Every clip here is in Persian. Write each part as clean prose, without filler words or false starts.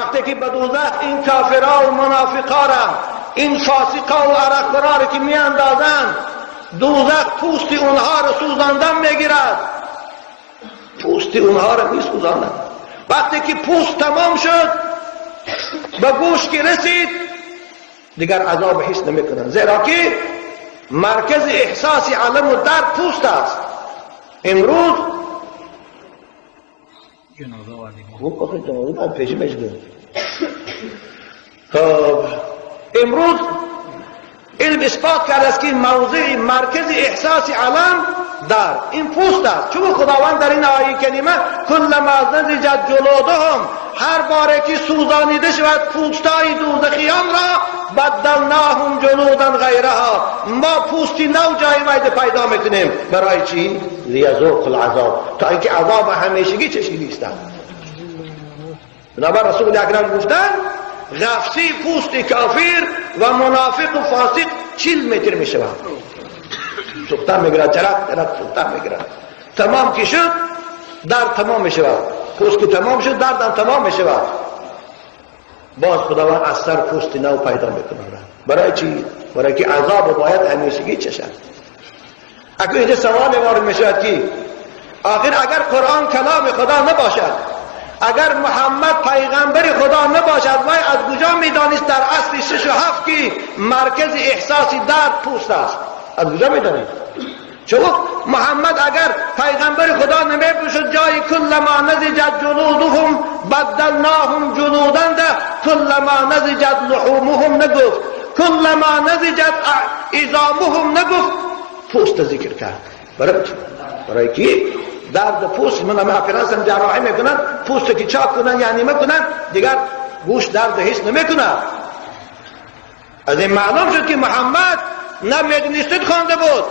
وقتی که به دوزخ این کافرها و منافقا را، این فاسقا و عرقخورا را که میاندازند، دوزخ پوست اونها را سوزاندن میگیرد، پوست اونها را میسوزاند. وقتی که پوست تمام شد، به گوش که رسید، دیگر عذاب حس نمیکنند، زیرا که مرکز احساس علم و درد پوست است. امروز خوب آخه جنازه باید پیشی میشده. امروز علم اثبات کرده است که موضع مرکز احساس علم در این پوست است. چون خداوند در این آیه کریمه کلما نضجت جلودهم، هر باره که سوزانیده شود پوستای دوزخیان را، بدلناهم جلودا غیرها، ما پوستی نو جای وید پیدا میکنیم. برای چی؟ لیذوقوا العذاب، تا اینکه عذاب همیشگی چشیده است. بنابر رسول اکرم گفتن غفصی پوست کافر و منافق و فاسق 40 متر می شود، سوختن میگیرد، جرد سوختن میگیرد. تمام که شد درد تمام می شود، پوست که تمام شد درد هم تمام می شود. باز خداوند از سر پوست نو پیدا میکنه. برای چی؟ برای که عذاب باید همیشگی چشد. اگر اینجا سوال وارد می شود که آخر اگر قرآن کلام خدا نباشد، اگر محمد پیغمبر خدا نباشد، وای از کجا میدانست در اصل 6 و 7 که مرکز احساسی درد پوست است؟ از کجا میدانست؟ چون محمد اگر پیغمبر خدا نمیباشد، جای کلما نضجت جلودهم بدلناهم جلودا ده، کلما نضجت لحومهم نگفت، کلما نضجت عظامهم نگفت، پوست ذکر کرد. برای که درد پوست، من همه اپراسم جراحی میکنن، پوست که چاک کنن یا نیمه کنن، دیگر گوش درد حس نمیکنه. از این معلوم شد که محمد نه مدرسه خوانده بود،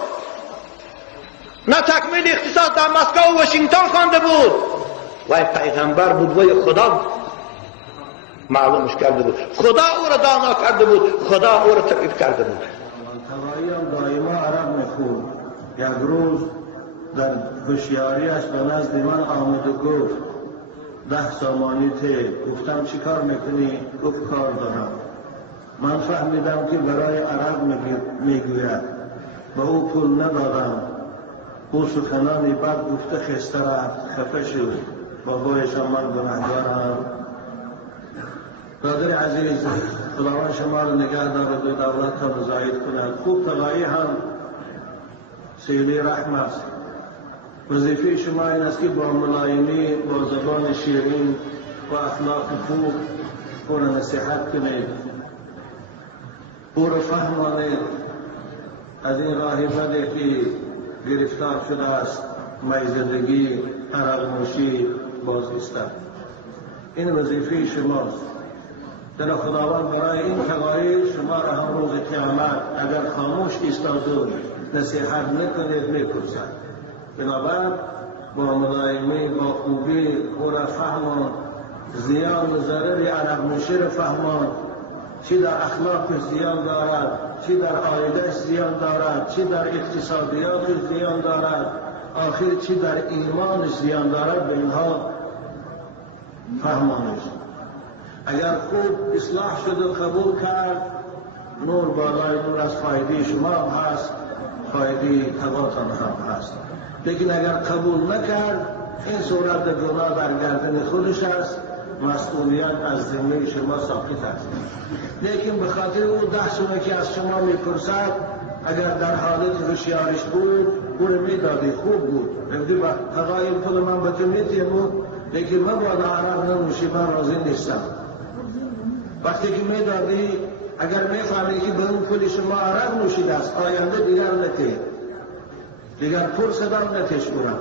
نه تکمیل اختصاص در مسکو و واشنگتن خوانده بود، وای پیغمبر بود، وای خدا معلومش کرده بود، خدا او را دانا کرده بود، خدا او را تربیت کرده بود. تواییم دائما عرب میخوند. یک روز در هوشیاریش به نزد من آمد و گفت 10 سامانی ته. گفتم چی کار میکنی؟ گفت کار دارم. من فهمیدم که برای عرب میگوید، به او پول ندادم، او سخنانی بد گفته خسته رفت، خفه شد، بابایشان من گناهگارم. برادر عزیز، خداوند شما را نگه دارد و دولتتان زاید کند. خوب تقایی هم سیلی رحم است. وظیفه شما این است که با ملایمی، با زبان شیرین و اخلاق خوب او را نصیحت کنید، او را فهمانید از این راه بدی که گرفتار شده است، میزدگی، عرق نوشی، بازایستن. این وظیفه شماست. در خداوند برای این تقاری شما را هم روز قیامت اگر خاموش ایستاد نصیحت نکنید میپرسد. بنابر با ملایمی، با خوبی او را فهمان، زیان و ضرر عرق نوشی را فهمان، چی در اخلاق زیان دارد، چی در عایدش زیان دارد، چی در اقتصادیات زیان دارد، آخر چی در ایمان زیان دارد، به اینها فهمانش. اگر خوب اصلاح شد و قبول کرد، نور بالای نور از فایده شما هم هست، فایده تقاتان هم هست. لیکن اگر قبول نکرد، این صورت گناه در گردن خودش است، مسئولیت از ذمه شما ساقط است. لیکن به خاطر او 10 سونه که از شما میپرسد، اگر در حالت هوشیاریش بود، او رو میدادی، خوب بود. میگویی با تقایم پول من به تو میتیم، لیکن من باید عرق ننوشی، من راضی نیستم. وقتی که میدادی، اگر میفهمی که به اون پول شما عرق نوشیده است، آینده دیگر نتید، دیگر پول صدام نتیش کنم.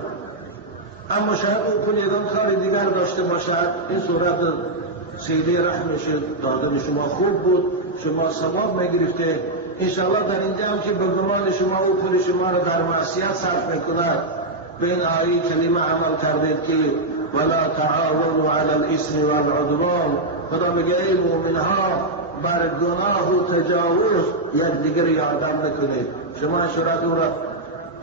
اما شاید اون پول یکم کار دیگر داشته باشد، این صورت سیده رحمش دادن شما خوب بود، شما ثواب میگرفته. انشاءالله در اینجا هم که به گمان شما او پول شما را در معصیت صرف میکند، به این آیه کلمه عمل کردید که ولا تعاونوا علی الاثم والعدوان. خدا میگه ای مومنها بر گناه و تجاوز یکدیگر یادم نکنید. شما شرط او را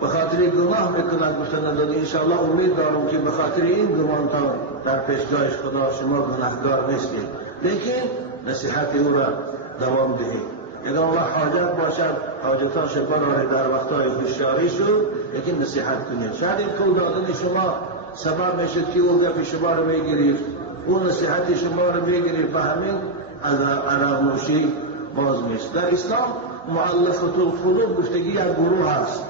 به خاطر گناه میکنند بسندند. انشاءالله امید دارم که به خاطر این گمانتان در پیشگاه خدا شما گناهگار نیستید. لیکن نصیحت او را دوام دهید. اگر الله حاجت باشد حاجتاش برای در وقتهای هوشیاری شد، لیکن نصیحت کنید. شاید این قول دادن شما سبب میشد که او گپ شما رو بگیرید، اون نصیحت شما رو بگیرید، به همین از عرق نوشی باز میست. در اسلام مؤلفة القلوب گفتگی یک گروه هست،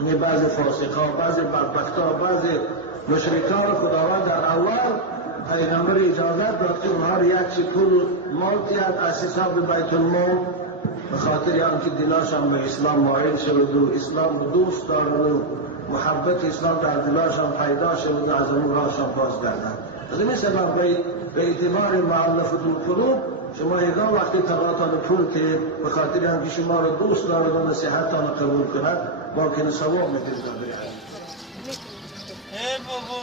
یعنی بعض فاسقا، بعض بدبختا، بعض مشرکان رو خداوند در اول پیغمبر اجازت داد که اونها رو یک پول مال تیاد از حساب بیت المال به خاطر آنکه دلاشان به اسلام مایل شود و اسلام رو دوست دارد و محبت اسلام در دلاشان پیدا شود و از اون راهشان بازگردند. از این سبب به اعتبار مؤلفة القلوب شما اینا وقتی تقاطان پول که به خاطر آنکه شما رو دوست دارد و نصیحتان قبول کند ممکن ثواب می‌گیرد. بابا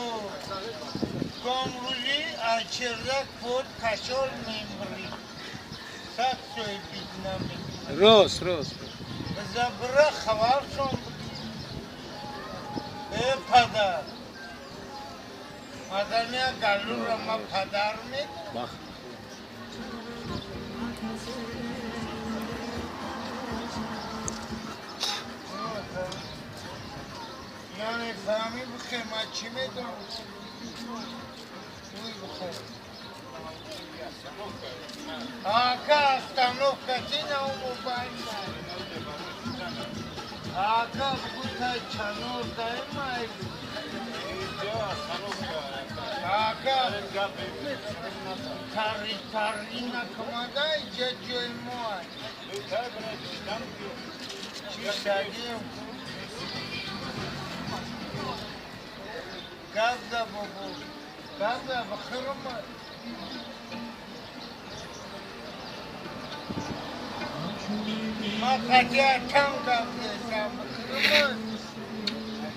گامروزی اچردک بود کشال میمری سب سوی بیدنمی راست بزبره خوار شون پدر مدرمیا گلو را ما پدر مید یعنی فهمی بخیر ما چی میدونم توی بخیر آقا استانوف کسی نه اون موبایل آقا بودتا چنور دای مایل آقا تاری نکمادای ججوی موای چی شدیم گفته بابو گفته بخیرم ما خطیه کم گفته بخیرم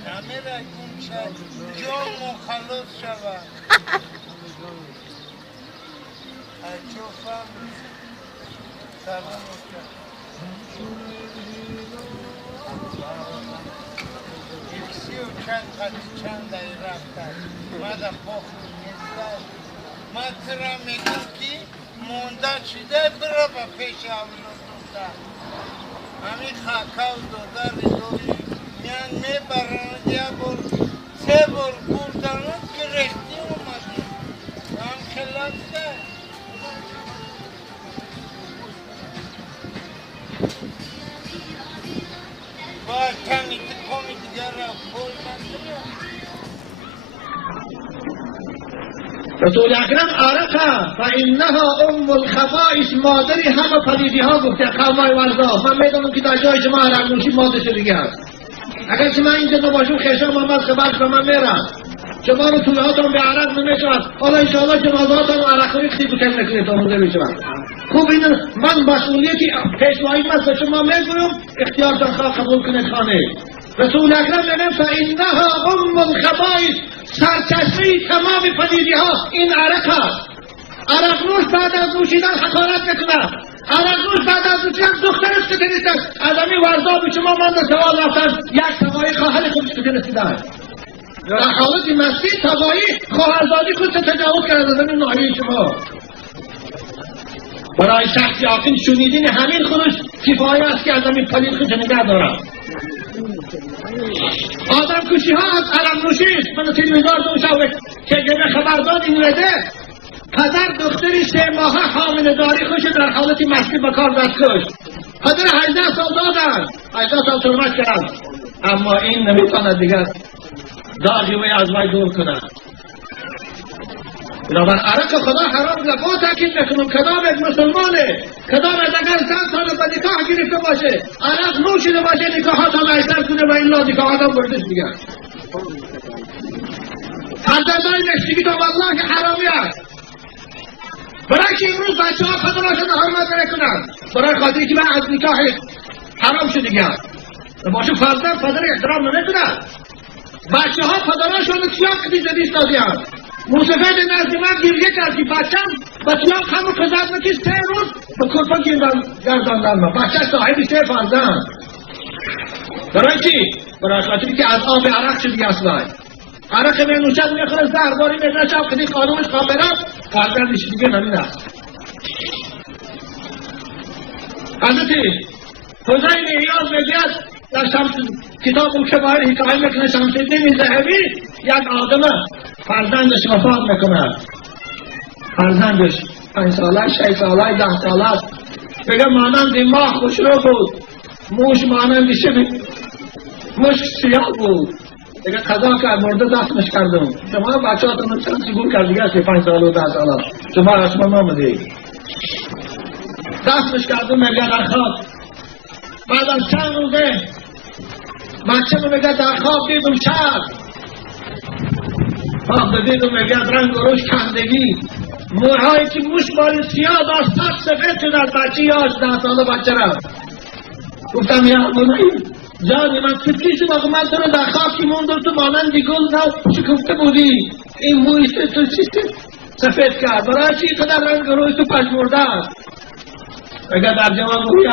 نمیره کم شد جام و خلوص شود اچوفم سلام چند دایی رفتن مدم بخور نیستن ما ترا میگم که مونده شده برا با پیش اولو دوستن همین خاکاو دوداری دوری میان میبرن یه بار سه بار بردنون گرشتی اومدی هم خلاف ده با کمی تکومی دیگر را بول رسول اکرم عرقه فانها ام الخبائث مادری همه پلیدی ها گفته قومای ورزا. من میدونم که در جای شما عرق نوشی ماده شده است. اگر که من اینجا نباشم خیشم محمد خبرش به من میرم شما رو توی هاتون به عرق نمیشود. حالا انشاءالله جنازه هاتون عرق ریختی بکن نکنید تا روزه بشود. خوب این من مسئولیتی پیشوایی من به شما میگویم اختیارتان خواه قبول کنید خانه. رسول اکرم میگه فانها ام الخبائث سرچشمه تمام پلیدی ها این عرق هست. عرق نوش بعد از نوشیدن حقارت نکنه. عرق نوش بعد از نوشیدن دخترش که تنیستن از همین ورزا به شما من به سوال رفتن یک سوایی خواهر خودش که تنیستن در حالت مستی سوایی خواهرزادی خودش تجاوز کرد از همین ناحیه شما. برای شخص یاقین شنیدین همین خودش کفایه است که از همین پلید خودش نگه دارم. آدم کشی ها از علم نوشیست. من تلویزار دون شاوه که گمه خبرداد این رده پدر دختری 3 ماهه حامل داری خوش در حالت مستی بکار دست کش. پدر 18 سال دادن 18 سال ترمت کرد اما این نمیتواند دیگر داغی وی از وی دور کنند. بنابر عرق خدا حرام لبا تاکید نکنم کدام یک مسلمانه کدام اگر 100 سال به نکاح گرفته باشه عرق نوشیده باشه نکاحات هم ایسر کنه و الا نکاحات هم بردش دیگر فرزندان نشتگی تو والله که حرامی هست. برای که امروز بچه ها پدراشون حرمت نکنند برای خاطری که من از نکاح حرام شده دیگر باشه فرزند پدر احترام نمیکنند. بچه ها پدراشون کیام کدی زدیش دادی هست. موسفید نزدی من گریه کرد که بچم بچیان همه پزد نکی 3 روز به کرپا گرداندن ما بچه صاحبی 3 فرزند. برای چی؟ برای خاطری که از آب عرق شدی اصلا عرق می نوشد میخوره زهرداری می نشد کدی قانونش کاملا فرزندش دیگه نمین است. حضرت حسین ایاز میگوید در کتاب الکبائر حکایت میکنه شمس الدین ذهبی یک آدم فرزندش وفات میکنه، فرزندش 5 ساله 6 ساله 10 ساله است، میگه مانند ماه خوشرو بود، موش مانند شب مشک سیاه بود، دیگه قضا کرد مرده دفنش کردم. شما بچه هاتون چند سیگور کردی هستی 5 سال و 10 سال شما اسمان نامدی دفنش کردم. میگه در خواب بعد از چند روزه بچه رو میگه در خواب دیدم شب خواب دیدم میگه رنگ و روش کندگی، موهایی که موش باری سیاه داشت سفید شد از بچه یاش 10 ساله بچه را. گفتم یا بنایی جانی من فکری شما من تو رو در خواب که موندم تو مانندی گل نو شکفته بودی، این مویی تو چیستی سفید کرد برای چی قدر رنگ روی تو پشمورده است؟ اگر در جواب بودی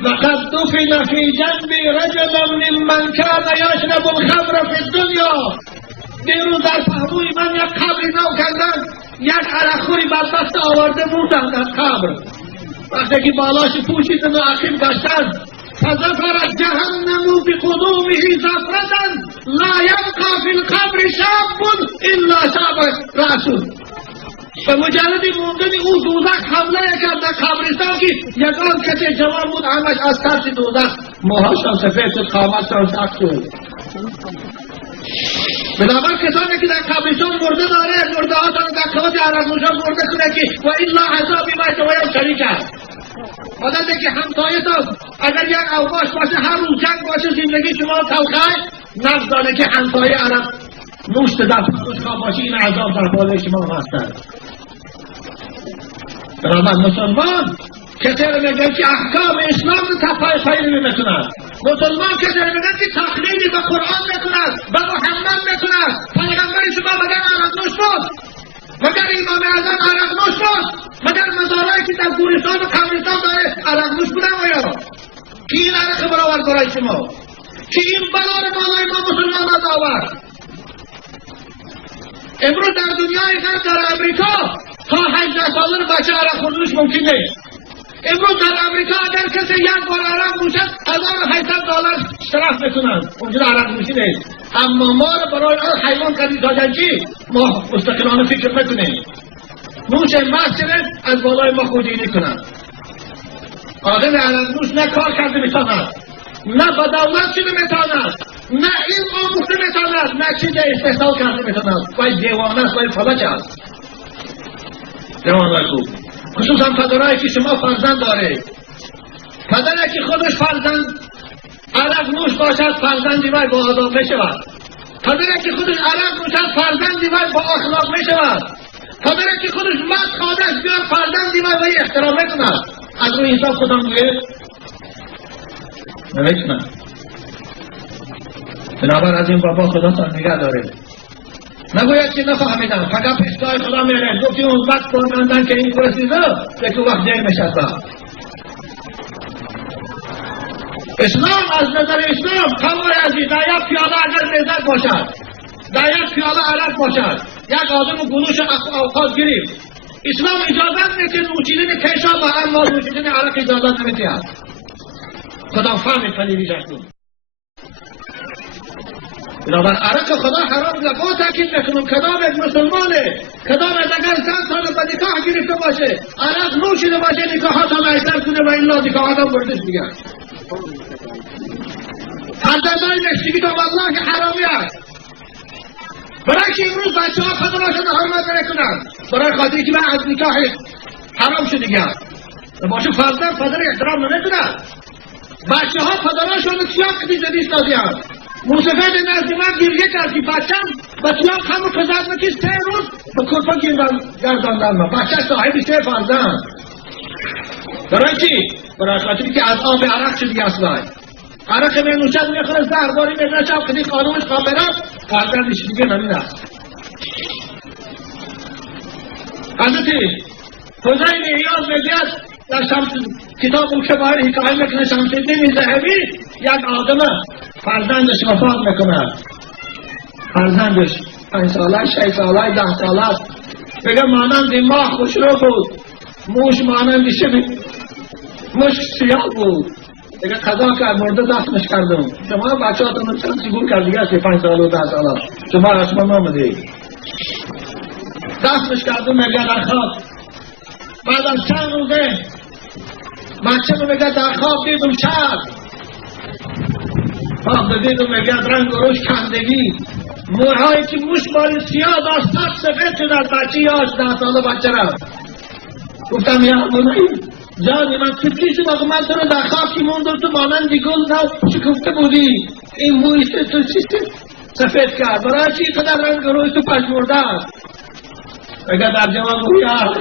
لقد دفن فی جنب رجل ممن کان یشرب الخمر فی الدنیا. دیروز در پهلوی من یک قبری نو کردن، یک عرقخوری بدبخت آورده موندن در قبر. وقتی که بالاش پوشیدن و عقیم گشتن فظفر جهنم بقدومه زفرة لا يبقى في القبر شاب الا شاب رأسه. به مجرد موندن او دوزخ حمله کرد در قبرستان که یکان کسی جوان بود همش از ترس دوزخ موهاشان سفید شد قامتشان سخت شد. بنابر کسانی که در قبرستان مرده داره مرده هاتان در قوات عرق نوشان مرده کنه که و الا عذابی باید و شریک است. مادر که همسایتان اگر یک اوقاش باشه هر روز جنگ باشه زندگی شما تلخه نفس که همسایه عرق نوش در پوش خواب باشه این عذاب در بالای شما هستند. بنابر مسلمان کسی رو میگن که احکام اسلام رو تفایل میکنند، مسلمان کسی رو میگن که تقلید به قرآن میکنند به محمد میکنند. پیغمبر شما مگر عرق نوش بود؟ مگر امام اعظم عرق نوش بود؟ مگر مزارایی که در گورستان و قبرستان داره عرق نوش بودن آیا؟ کی این عرق برآورد برای شما؟ کی این بلا رو بالای ما مسلمان آورد؟ امروز در دنیای غرب در امریکا تا 18 ساله بچه عرق خوردنش ممکن نیست. امروز در امریکا اگر کسی یک بار عرق نوشد $1800 اشتراک میکنند، اونجا عرق نوشی نیست. اما ما رو برای حیوان کردی دادن چی؟ ما مستقلانه فکر میکنیم. نوش مسجد از بالای ما خودینی کنند. آدم عرق نوش نه کار کرده میتواند، نه با دولت شده میتواند، نه این آموخته میتواند، نه چیز استحصال کرده میتواند. باید دیوانه است، باید فلج است. دیوانه خوب. خصوصا پدرهایی که شما فرزند دارید، پدری که خودش فرزند عرق نوش باشد فرزندی وی با آداب می شود، پدری که خودش عرق نوشد فرزندی وی با اخلاق می شود، پدری که خودش مد خادش بیاد فرزندی وی احترام می کند. از روی حساب خودم گوید نمیتونم. بنابر از این بابا خدا تان نگه دارید. نگوید که نفهمیدم فقط پیشتای خدا میره گفتی اون وقت فرماندن که این پرسیده که وقت جای میشد با اسلام. از نظر اسلام قوای عزیز در یک پیاله اگر میزد باشد، در یک پیاله عرق باشد، یک آدم گلوش اوقات گرفت، اسلام اجازت میده نوشیدن کشا و اما نوشیدن عرق اجازت نمیده. خدا فهمید پلیدی جشتون. بنابر عرق خدا حرام لبا تاکید میکنم. کدام یک مسلمانه کدام اگر 100 سال به نکاح گرفته باشه عرق نوشیده باشه نکاحات هم ایسر کنه و الا نکاحات هم بردش میگن. فرزندان نشتگی تو والله که حرامی است. برای که امروز بچه ها پدراشون حرمت نکنن برای خاطری که من از نکاح حرام شده گم باشه فرزند پدر احترام نمیکنن. بچه ها پدراشون سیاه کدی جدیست دادی هم موسفید نزد من گریه کردی بچم بچیان خمو پزد نکی 3 روز به کرپا گرداندن ما بچه صاحبی 3 فرزند. برای چی؟ برای خاطری که از آب عرق شدی اصلا عرق می نوشد میخوره زهرداری میدن شب کدی قانونش کاملا فرزندش دیگه نمین است. حضرت حسین ایاز میگوید در کتاب الکبائر حکایت میکنه شمس الدین ذهبی یک آدم فرزندش وفات میکنه، فرزندش 5 ساله 6 ساله 10 ساله است، میگه مانند ماه خوشرو بود، موش مانند شب مشک سیاه بود دیگه قضا کرد مرده دفنش کردم. شما بچه هاتون چند سیگور کرد دیگه 35 سال و 10 سال شما اسمان نامده دفنش کردم میگه در خواب. بعد از چند روزه بچه رو میگه در خواب دیدم شب خواب دیدم میگه رنگ و روش کندگی موهایی که موش مال سیاه داشت سفید شد از بچه 11 سال بچه را. گفتم یا امونایی جانی من فکری شد اگه من تو رو در خواب که موندم تو مانندی گل نو شکفته بودی این مویست تو چیست سفید کرد برای چی قدر رنگ روی تو پشمرده است. اگر در جواب گویا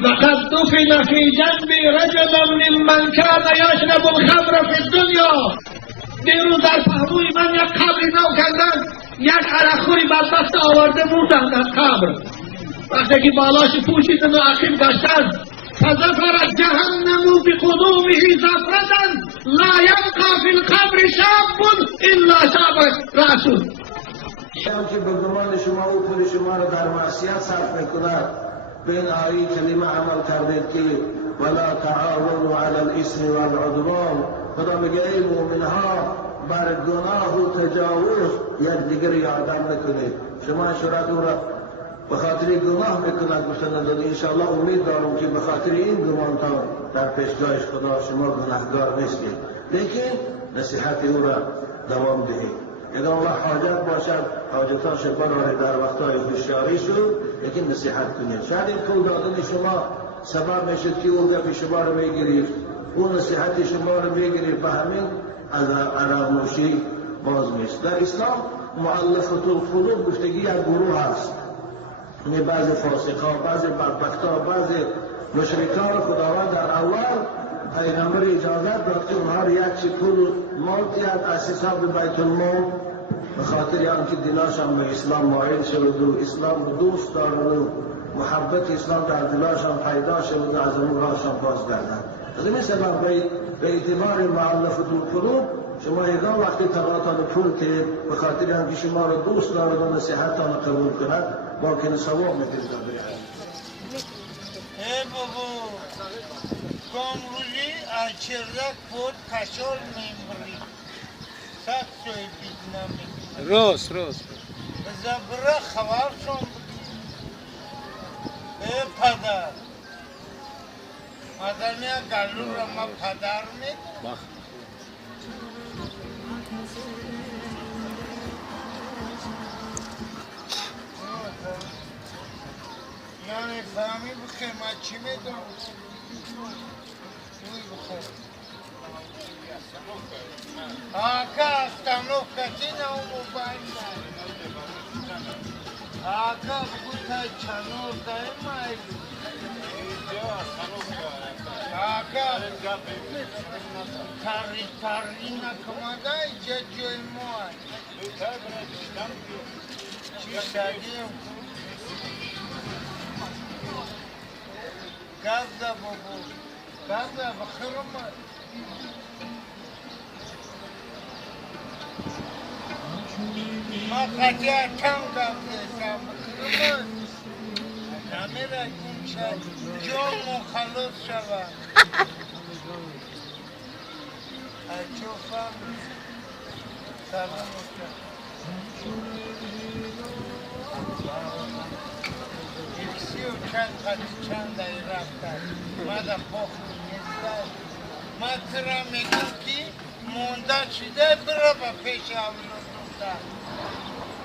لقد دفن فی جنب رجل ممن کان یشرب الخمر فی الدنیا. دیروز در پهلوی من یک قبری نو کردن یک عرقخوری بدبخت آورده موندن در قبر. وقتی که بالاش پوشیدن و عقیم گشتن فظفر جهنم بقدومه زفرة لا يبقى في القبر شاب الا شاب رسول. که به گمان شما و پول شما را در معصیت صرف میکند به این آیه کلمه عمل کردید که ولا تعاونوا علی الاثم والعدوان. خدا میگه ای مومنها بر گناه و تجاوز یکدیگر یادم نکنید. شما اشارت او را به خاطر گناه میکند گفتند انشاءالله امید دارم که به خاطر این گمان تا در پیشگاه خدا شما گناهگار نیستید لیکن نصیحت او را دوام دهید. اگر الله حاجت باشد حاجتان شما را در وقتهای هوشیاری شد لیکن نصیحت کنید. شاید این قول دادن شما سبب میشد که او گپ شما را میگیرید اون نصیحت شما را میگیرید به همین از عرق نوشی باز میست. در اسلام مؤلفة القلوب گفتگی یک گروه هست. بعضی فاسقا بعضی بدبختا بعضی مشرکان خداوند در اول پیغمبر اجازت داد که اونها یک شکل مالتیت از حساب بیت المال به خاطر آنکه دلاشان به اسلام مایل شود و اسلام دوست دارد و محبت اسلام در دلاشان پیدا شود و از اون راهشان بازگردند. از این سبب به اعتبار مؤلفة القلوب شما یگان وقتی تقاطان پول که به خاطر آنکه شما را دوست دارد و نصیحتان قبول کند با که ثواب می‌گیرید. ای بابا گامروزی اچردک بود کشال میمری سخت سوی بیدنمی روز زبره خوار شون ای پدر مادرمیا گلو را ما پدر مید یعنی فهمی بخیر ما چی میدونم روی بخیر آقا استانوف کسی نمو باید آقا بودتا چنور دای مایی آقا تاری نکمدای ججوی موی چی شدیم گازده بابو گازده بخیرم ما خطی کم گازده کم بخیرم نمیره گم شد جون مخلص شود اچوفم سلام چند دایی رفتن مادم بخور نیستن ما ترا میگم که مونده شده برا با پیش اولو دوستن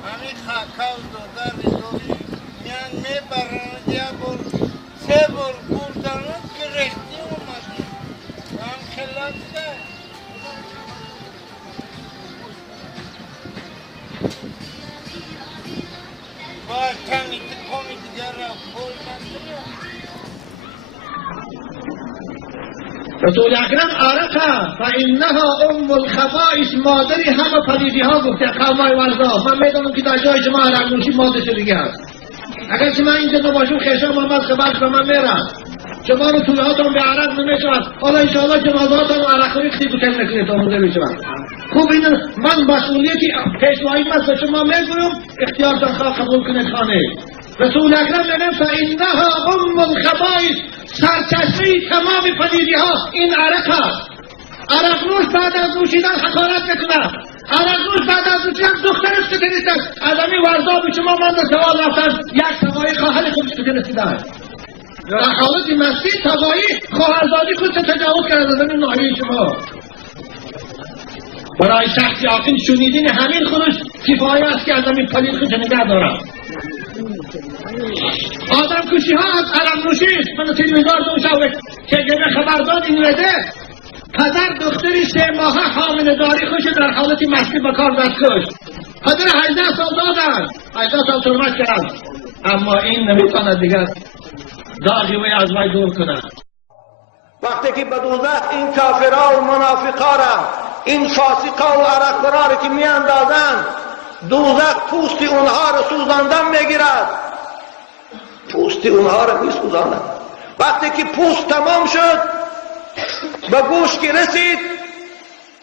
همین خاکاو دوداری دوری میان میبرن یا بر سه بر بردنون که رشتی اومدی هم خلاف ده با کمی کمی دیگر را پول رسول اکرم عرقه فانها ام الخبائث مادری همه پلیدی ها گفته قومای ورزا. من میدونم که در جای شما عرق نوشی ماده شده دیگه است. اگر که من اینجا نباشم خیشم محمد خبرش به من میرن شما رو توی هاتون به عرق نمیشود. حالا انشاءالله جنازه هاتون عرق ریختی بکن نکنید تا موزه میشود. خوب این من مسئولیتی پیشوایی مثل شما میگویم اختیارتان خواه قبول کنید خانه. رسول اکرم میگه فانها ام الخبائث سرچشمه تمام پدیدی ها این عرق هست. عرق نوش بعد از نوشیدن حقارت میکنه. عرق نوش بعد از نوشیدن دخترش که تنیستن. از همین ورزا به شما من سوال رفتن یک تقایی خواهر خودش که تنیستن. در حالت مستی تقایی خواهرزادی خودش تجاوز کرده از همین ناحیه شما. برای شخص یاقین شنیدین همین خودش کفایه است که از همین پلید خودش نگه دارم. آدم کشی ها از عرق نوشی است. من تلویزیون دوشم که گره خبرداد این رده پدر دختری 3 ماهه حامله داری خوش در حالت مستی به کار دست کشت. پدر 18 سال دادن 18 سال ترمت کرد، اما این نمیتواند دیگر داغی وی از وی دور کنه. وقتی که به دوزخ این کافرها و منافقا را، این فاسقا و عرقخورا را که میاندازند، دوزخ پوست اونها را سوزاندن میگیرد، پوست اونها را میسوزاند. وقتی که پوست تمام شد به گوش که رسید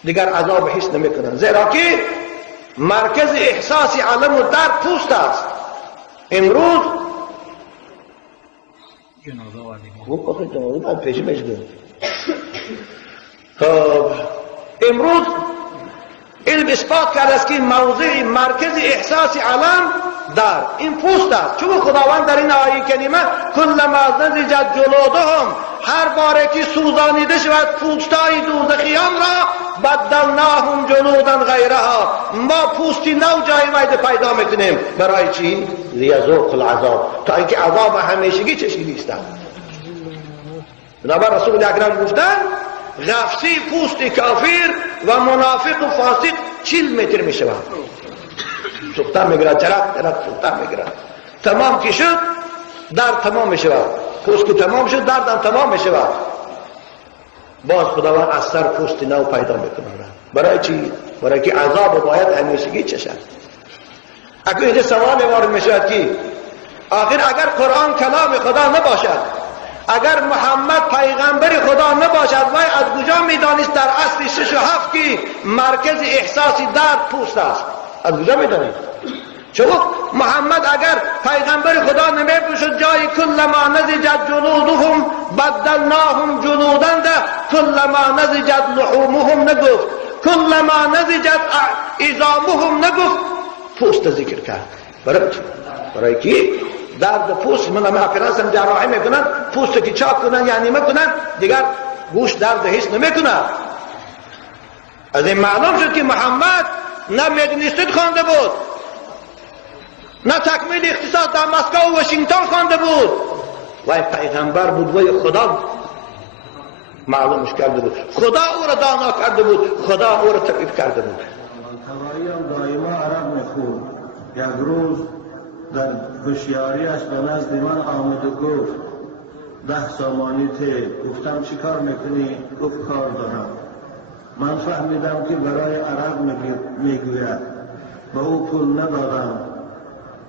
دیگر عذاب حس نمیکنن، زیرا که مرکز احساس علم و درد پوست است. امروز خوب آخه جنازه باید پیشی بشده. امروز علم اثبات کرده است که موضع مرکز احساس علم در این پوست است. چون خداوند در این آیه کریمه کلما نضجت جلودهم، هر باره که سوزانیده شود پوستای دوزخیان را، بدلناهم جلودا غیرها، ما پوستی نو جای وید پیدا میکنیم. برای چی؟ لیذوقوا العذاب، تا اینکه عذاب همیشگی چشیده است. بنابر رسول اکرم گفتن غفصی پوست کافر و منافق و فاسق 40 متر می شود. سوختن میگیرد، چرک سوختن میگیرد. تمام که شد درد تمام می شود، پوست که تمام شد درد هم تمام می شود. باز خداوند از سر پوست نو پیدا میکنه. برای چی؟ برای که عذاب باید همیشگی چشد. اکنون اینجا سوال وارد می شود که آخر اگر قرآن کلام خدا نباشد، اگر محمد پیغمبر خدا نباشد، وای از کجا میدانست در اصل 6 و 7 که مرکز احساسی درد پوست است؟ از کجا میدانید؟ چون محمد اگر پیغمبر خدا نمیباشد جای کلما نضجت جلودهم بدلناهم جلودا ده، کلما نضجت لحومهم نگفت، کلما نضجت عظامهم نگفت، پوست ذکر کرد. برای که درد پوست، من همه افرانسم جراحی میکنن، پوست که چاک کنن یعنی میکنن دیگر گوش درد حس نمیکنه. از این معلوم شد که محمد نه مگنیستد خوانده بود، نه تکمیل اقتصاد در مسکو و واشنگتن خوانده بود، وای پیغمبر بود، وای خدا معلومش کرده بود، خدا او را دانا کرده بود، خدا او را طبیب کرده بود. تواییم دائما عرب میخون. یک روز در هوشیاریش به نزد من آمد و گفت 10 سامانی ته. گفتم چی کار میکنی؟ گفت کار دارم. من فهمیدم که برای عرب میگوید، به او پول ندادم،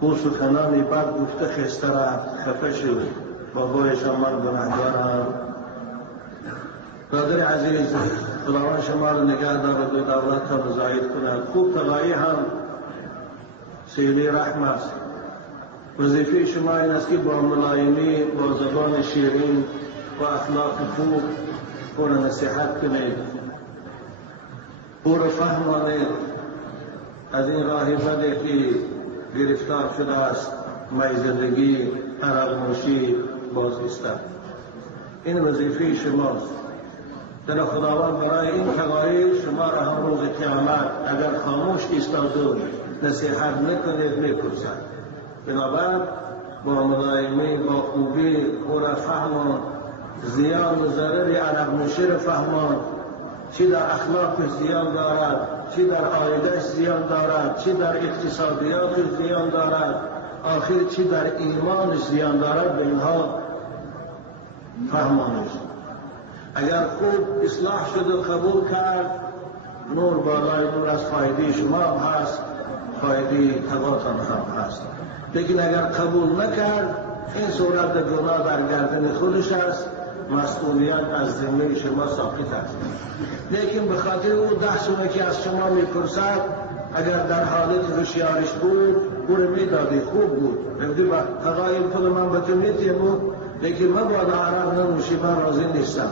او سخنانی بد گفته خسته رفت، خفه شد، بابایشان من گناهکارم. برادر عزیز، خداوند شما را نگه دارد و دولتتان زاید کند. خوب تقایی هم سیلی رحم است. وظیفه شما این است که با ملایمی، با زبان شیرین و اخلاق خوب او را نصیحت کنید، او را فهمانید از این راه بدی که گرفتار شده است، میزدگی، عرق نوشی، باز ایستد. این وظیفه شماست. در خداوند برای این تقایی شما را هم روز قیامت اگر خاموش ایستاد و نصیحت نکنید میپرسد. بنابر با ملایمی، با خوبی او را فهمان، زیان و ضرر عرق نوشی را فهمان، چی در اخلاق زیان دارد، چی در عایدش زیان دارد، چی در اقتصادیات زیان دارد، آخر چی در ایمان زیان دارد، به اینها فهمانش. اگر خوب اصلاح شد و قبول کرد، نور بالای نور از فایده شما هم هست، فایده تقاتان هم هست. لیکن اگر قبول نکرد، این صورت گناه در گردن خودش است، مسئولیت از ذمه شما ساقط است. لیکن به خاطر او 10 سونه که از شما میپرسد، اگر در حالت هوشیارش بود، او رو میدادی، خوب بود. بگید تقایم پول من به تو میتیم بود، بگی مبادا عرق ننوشی، من راضی نیستم.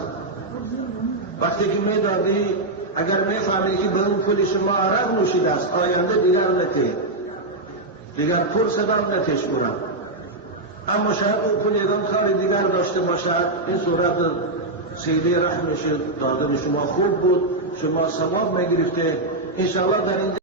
وقتی که میدادی اگر میفهمی که به اون پول شما عرق نوشیده است، آینده دیگر نته، دیگر پول صدام نتش کنم. اما شاید اون پول یکم کار دیگر داشته باشد، این صورت سیده رحمش دادن شما خوب بود، شما ثواب میگرفته. انشاءالله در این